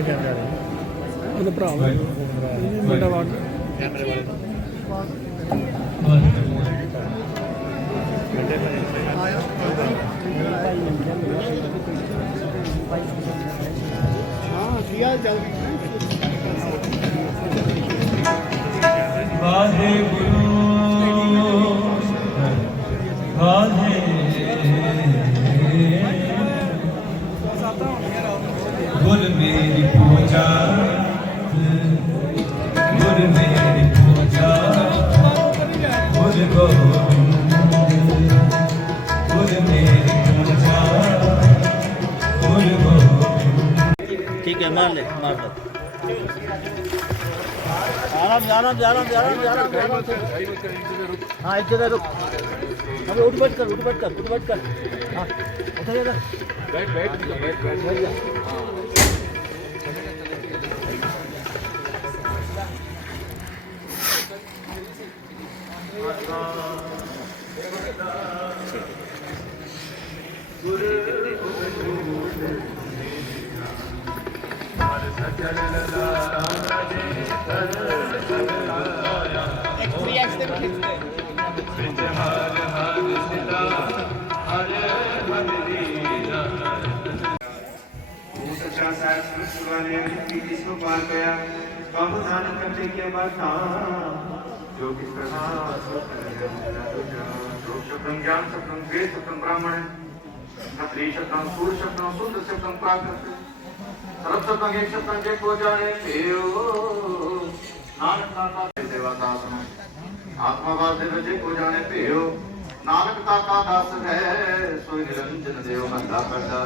ਹੈ ਕੈਮਰੇ ਵਾਲੇ ਉਹਦਾ ਭਰਾ ਵਾ। ਮੁੰਡਾ ਵਾ। ਕੈਮਰੇ ਵਾਲੇ ਹਾਂ ਕੀ ਹਾਲ ਚੱਲ? ठीक है मार हाँ एक जगह रुक उठ बैठ कर उठ बैठ कर उठ बैठ कर हाँ उठ बैठ बैठ बैठ बैठ किसको पार गया कम धान करने के बाद जो किस प्रकार शतम ज्ञान शतम वेद शतम ब्राह्मण। है स्त्री शब्दम सूर शब्दम शूद्र शब्दम प्राकृत। सरत शतम एक शतम जे को जाने देव नानक ताता देवा दासन आत्मावाद देव जे को जाने पेयो नानक ताता दास है सोई निरंजन देव बंदा करता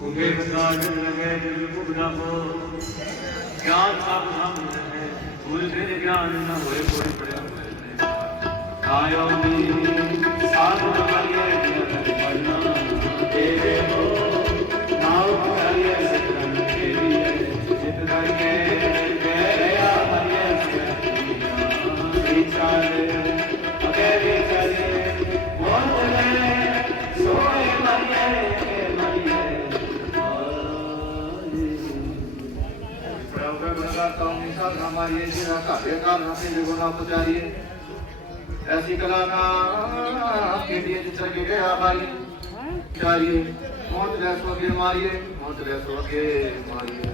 कुंगे बंदा जन लगे दिल कुबरा हो। ज्ञान का हम है भूल से ज्ञान न होए, कोई प्रयोग आयो नी ਨੀ ਸਾਧ ਕਰਿਏ ਜਿਨ ਪੜਨਾ ਤੇਰੇ ਹੋ ਐਸੀ ਕਲਾਕਾਰ ਕੇਡੀਏ ਚ ਚਲ ਗਿਆ ਬਾਈ ਚਾਰੀ ਮੋਤ ਰਸੋ ਅਗੇ ਮਾਰੀਏ ਮੋਤ ਰਸੋ ਅਗੇ ਮਾਰੀਏ।